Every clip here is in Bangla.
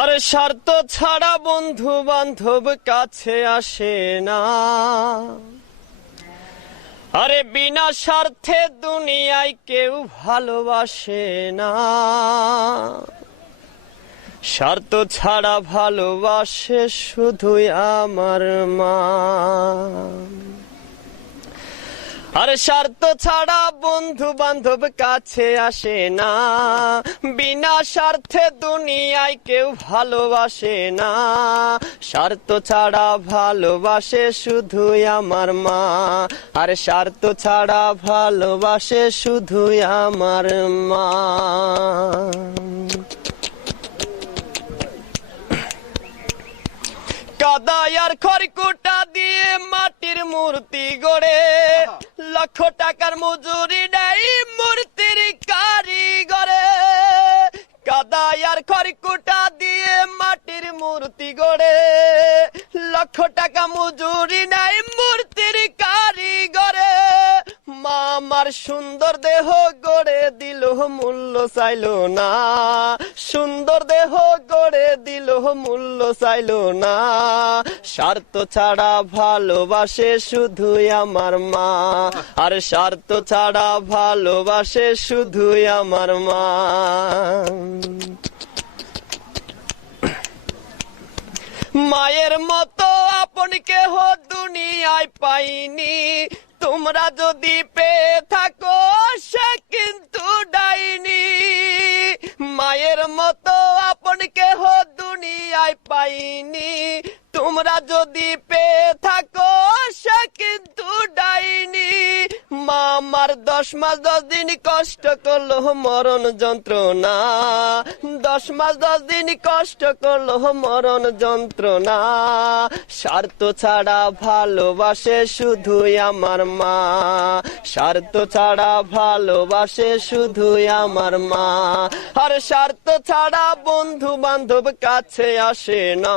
আরে স্বার্থ ছাড়া বন্ধু বান্ধব কাছে আসে না। আরে বিনা স্বার্থে দুনিয়ায় কেউ ভালোবাসে না। স্বার্থ ছাড়া ভালোবাসে শুধুই আমার মা। আরে স্বার্থ ছাড়া বন্ধু বান্ধব কাছে আসে না। বিনা স্বার্থে দুনিয়ায় কেউ ভালোবাসে না। স্বার্থ ছাড়া ভালোবাসে শুধুই আমার মা। আরে স্বার্থ ছাড়া ভালোবাসে শুধুই আমার মা। কাদায় আর খড়কুটা দিয়ে মাটির মূর্তি গড়ে, লক্ষ টাকার মজুরি নেই মূর্তির কারিগরে। কাদায় আর খড়কুটা দিয়ে মাটির মূর্তি গড়ে, লক্ষ টাকা মজুরি নেই মূর্তির কারিগরে। মা আমার সুন্দর দেহ গড়ে দিল মূল্য চাইল না। সুন্দর দেহ গড়ে দিল মূল্য চাইল না। স্বার্থ ছাড়া ভালোবাসে শুধুই আমার মা। আর স্বার্থ ছাড়া ভালোবাসে শুধুই আমার মা। মায়ের মতো আপন কেহ দুনিয়ায় পাইনি। তোমরা যদি পেয়ে থাকো সে কিন্তু ডাইনি। মায়ের মতো আপন কেহ দুনিয়ায় পাইনি। তোমরা যদি পেয়ে থাকো সে কিন্তু ডাইনি। মা আমার 10 মাস 10 দিন কষ্ট করলো মরণ যন্ত্রণা। 10 মাস 10 দিন কষ্ট করলো মরণ যন্ত্রণা। স্বার্থ ছাড়া ভালোবাসে শুধুই আমার মা। স্বার্থ ছাড়া ভালোবাসে শুধুই আমার মা। আর স্বার্থ ছাড়া বন্ধু বান্ধব কাছে আসে না।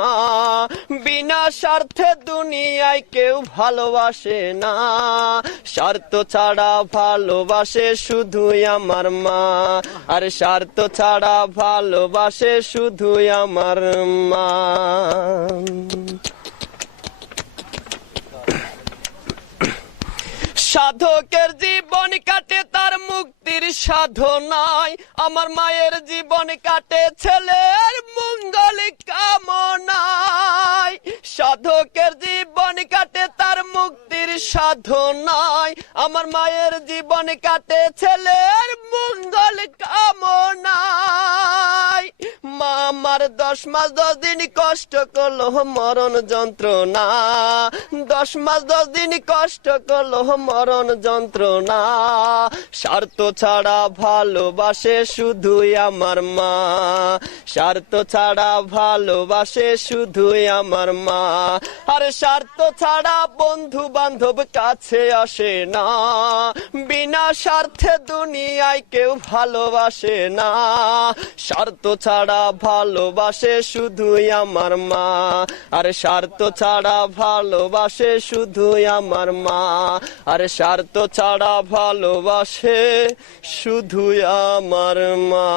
বিনা স্বার্থে দুনিয়ায় কেউ ভালোবাসে না। স্বার্থ ছাড়া ভালোবাসে শুধুই আমার মা। আর স্বার্থ ছাড়া ভালোবাসে শুধুই আমার মা। সাধকের জীবন কাটে তার মুক্তির সাধনায়। আমার মায়ের জীবন কাটে ছেলের মঙ্গল কামনায়। সাধকের জীবন কাটে তার মুক্তির সাধনায়। আমার মায়ের জীবন কাটে ছেলের মঙ্গল কামনায়। মা আমার 10 মাস 10 দিন কষ্ট করলো মরণ যন্ত্রণা। 10 মাস 10 দিন কষ্ট করলো মরণ যন্ত্রণা। স্বার্থ ছাড়া ভালোবাসে শুধুই আমার মা। স্বার্থ ছাড়া ভালোবাসে শুধুই আমার মা। আর স্বার্থ ছাড়া বন্ধু বান্ধব কাছে আসে না। বিনা স্বার্থে দুনিয়ায় কেউ ভালোবাসে না। স্বার্থ ছাড়া ভালোবাসে শুধুই আমার মা। আর স্বার্থ ছাড়া ভালোবাসে শুধুই আমার মা। আর স্বার্থ ছাড়া ভালোবাসে শুধুই আমার মা।